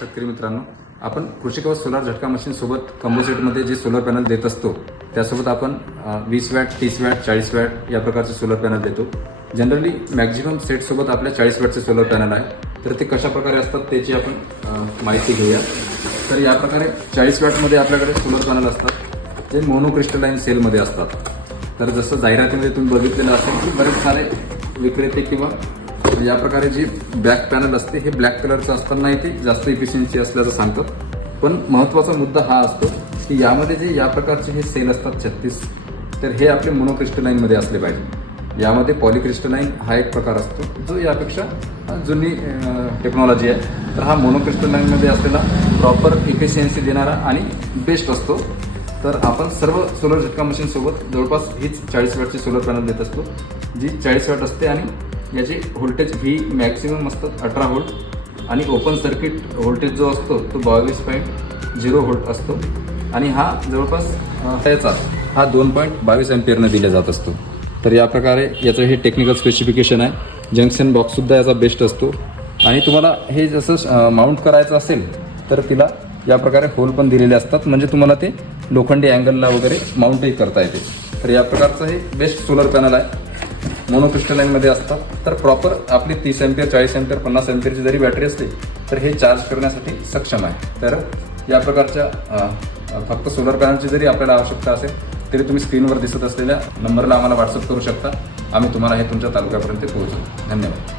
शेतकरी मित्रांनो, आपण कृषी कवच सोलार झटका मशीन सोबत कॉम्बो सेटमध्ये जे सोलर पॅनल देत असतो त्यासोबत आपण 20 वॅट, 30 वॅट, 40 वॅट या प्रकारचे सोलर पॅनल देतो. जनरली मॅक्झिमम सेटसोबत आपल्या 40 वॅटचे सोलर पॅनल आहे. तर ते कशा प्रकारे असतात त्याची आपण माहिती घेऊया. तर या प्रकारे 40 वॅटमध्ये आपल्याकडे सोलर पॅनल असतात जे मोनोक्रिस्टलाइन सेलमध्ये असतात. तर जसं जाहिरातीमध्ये तुम्ही बघितलेलं असेल की बरेच सारे विक्रेते किंवा या प्रकारे जी बॅक पॅनल असते हे ब्लॅक कलरचं असतानाही ते जास्त इफिशियन्सी असल्याचं सांगतात. पण महत्त्वाचा मुद्दा हा असतो की यामध्ये जे या प्रकारचे हे सेल असतात 36, तर हे आपले मोनोक्रिस्टलाइनमध्ये असले पाहिजे. यामध्ये पॉलिक्रिस्टलाइन हा एक प्रकार असतो जो यापेक्षा जुनी टेक्नॉलॉजी आहे. तर हा मोनोक्रिस्टलाइनमध्ये असलेला प्रॉपर इफिशियन्सी देणारा आणि बेस्ट असतो. तर आपण सर्व सोलर झटका मशीनसोबत जवळपास हीच 40 वॅटची सोलर पॅनल देत असतो जी 40 वॅट असते आणि याचे व्होल्टेज व्ही मॅक्सिमम असतात 18 व्होल्ट आणि ओपन सर्किट व्होल्टेज जो असतो तो 22.0 व्होल्ट असतो आणि हा जवळपास त्याचा हा 2.22 अँपिअरनं दिला जात असतो. तर या प्रकारे याचं हे टेक्निकल स्पेसिफिकेशन आहे. जंक्शन बॉक्ससुद्धा याचा बेस्ट असतो आणि तुम्हाला हे जसं माउंट करायचं असेल तर तिला या प्रकारे होल पण दिलेले असतात म्हणजे तुम्हाला ते लोखंडी अँगलला वगैरे माउंटही करता येते. तर या प्रकारचं हे बेस्ट सोलर पॅनल आहे. मोनोक्रिस्टलाइनमध्ये असतात. तर प्रॉपर आपली 30 अँपिअर, 40 अँपिअर, 50 अँपिअरची जरी बॅटरी असली तर हे चार्ज करण्यासाठी सक्षम आहे. तर या प्रकारच्या फक्त सोलर पॅनलची जरी आपल्याला आवश्यकता असेल तरी तुम्ही स्क्रीनवर दिसत असलेल्या नंबरला आम्हाला व्हॉट्सअप करू शकता. आम्ही तुम्हाला हे तुमच्या तालुक्यापर्यंत पोहोचवू. धन्यवाद.